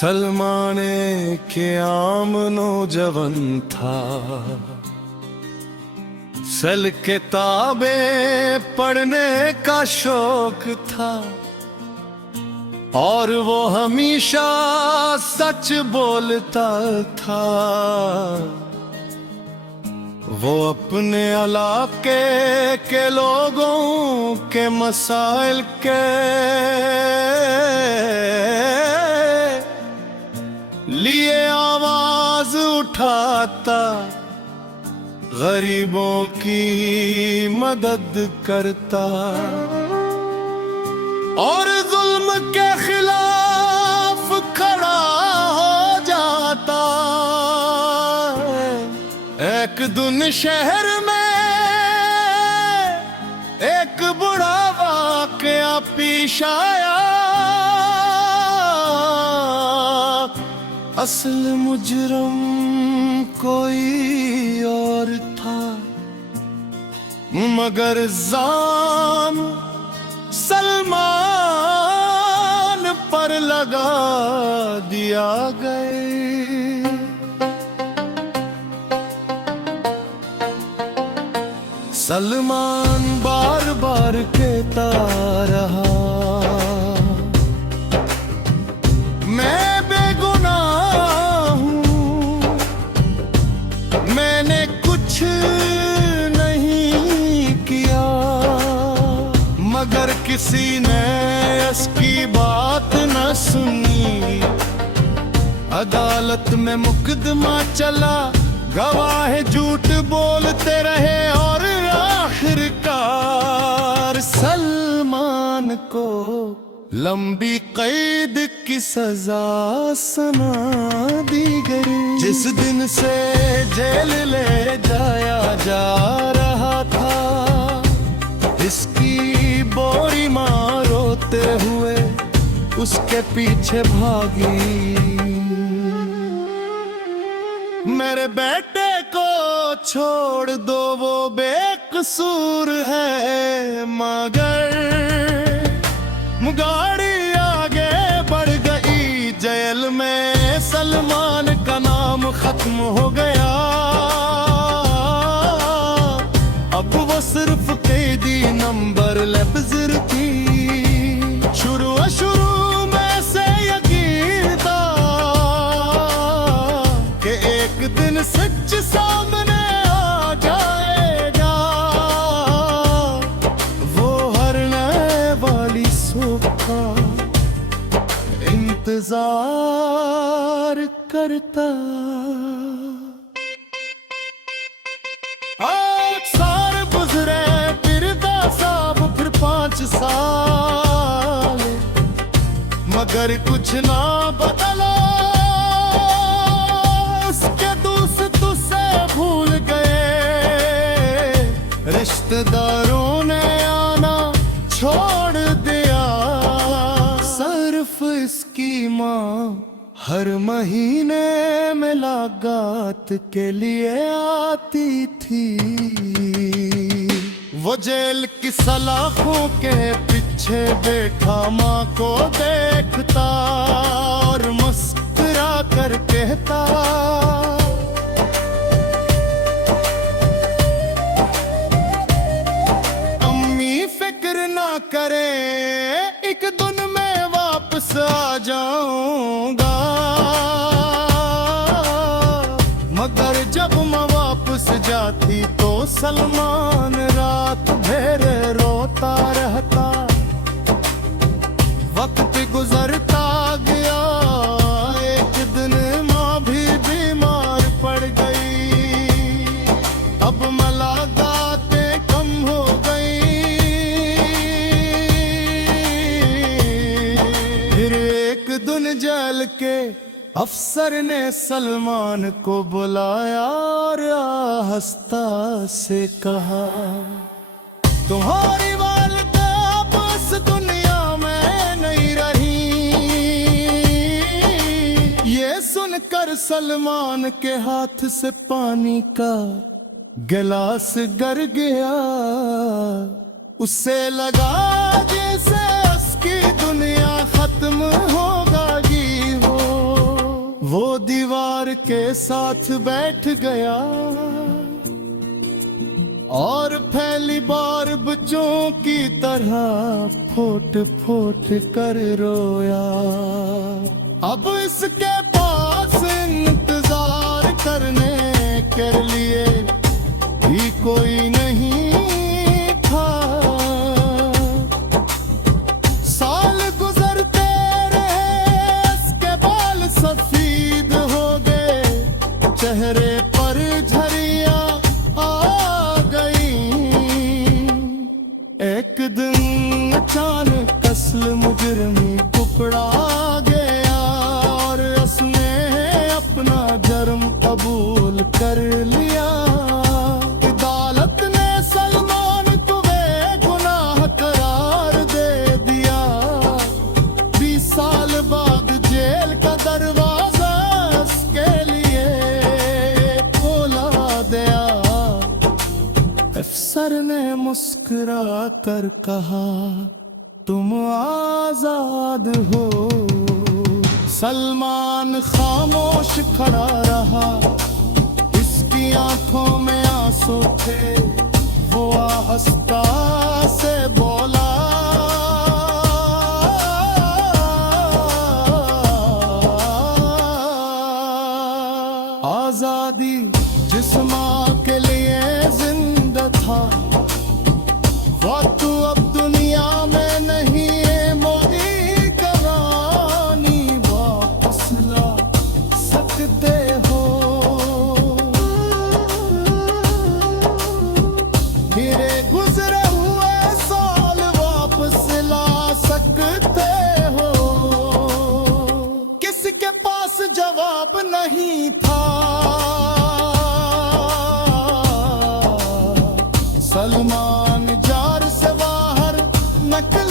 सलमान के आम नौजवान था, सल किताबें पढ़ने का शौक था और वो हमेशा सच बोलता था। वो अपने इलाके के लोगों के मसाइल के लिए आवाज उठाता, गरीबों की मदद करता और जुल्म के खिलाफ खड़ा हो जाता। एक दिन शहर में एक बुरा वाकया पेश आया। असल मुजरम कोई और था, मगर जान सलमान पर लगा दिया गए। सलमान बार बार कहता रहा, मैं बेगुनाह हूँ, मैंने कुछ नहीं किया। मगर किसी ने इसकी बात न सुनी। अदालत में मुकदमा चला, गवाह झूठ बोलते रहे और आखिरकार सलमान को लंबी कैद की सजा सुना दी गई। जिस दिन से जेल ले जाया जा रहा था, इसकी बोरी माँ रोते हुए उसके पीछे भागी। मेरे बेटे को छोड़ दो, वो बेकसूर है। मगर गाड़ी आगे बढ़ गई, जेल में सलमान का नाम खत्म हो गया। अब वो सिर्फ कैदी नंबर लेफ्जर थी। शुरू में से यकीन था कि एक दिन सच सामने आ जाएगा। वो हर नए वाली सुबह का इंतजार करता। 8 साल गुजरे, फिर 10 साल, फिर 5 साल, मगर कुछ ना बदला। उसके दोस्त उसे भूल गए, रिश्तेदारों ने आना छोड़ दिया। सिर्फ इसकी माँ हर महीने में लागत के लिए आती थी। वो जेल की सलाखों के पीछे बैठा माँ को देखता और मुस्कुरा कर कहता, अम्मी फिक्र ना करे, एक दिन में वापस आ जाऊंगा। मगर जब मैं वापस जाती तो सलमान रात भर रोता रहता। वक्त गुजरता गया, एक दिन माँ भी बीमार पड़ गई। अब मुलाकातें कम हो गई। फिर एक दिन जेल के अफसर ने सलमान को बुलाया और आहिस्ता से कहा, तुम्हारी वालिदा अब इस दुनिया में नहीं रही। ये सुनकर सलमान के हाथ से पानी का गिलास गिर गया। उसे लगा जैसे उसकी दुनिया खत्म हो गई हो। वो दीवार के साथ बैठ गया और पहली बार बच्चों की तरह फुट फुट कर रोया। अब इसके पास इंतजार करने के लिए भी कोई नहीं था। साल गुजरते रहे, इसके बाल सफेद हो गए, चेहरे पर झरियां आ गई। एक दिन अचानक असल मुजरमी पकड़ा गया और उसने अपना जुर्म कबूल कर लिया। अदालत ने सलमान को बेगुनाह करार दे दिया। 20 साल बाद जेल का दरवाजा उसके लिए खोला गया। अफसर ने मुस्कुरा कर कहा, तुम आजाद हो। सलमान खामोश खड़ा रहा, इसकी आंखों में आंसू थे। वो आहिस्ता से बोला, आजादी जिस माँ के लिए जिंदा था, वो तू अब दुनिया में नहीं है। मोदी कहानी वापस ला सकते हो। मेरे गुजरे हुए साल वापस ला सकते हो। किसके पास जवाब नहीं था। सलमान जार से बाहर निकल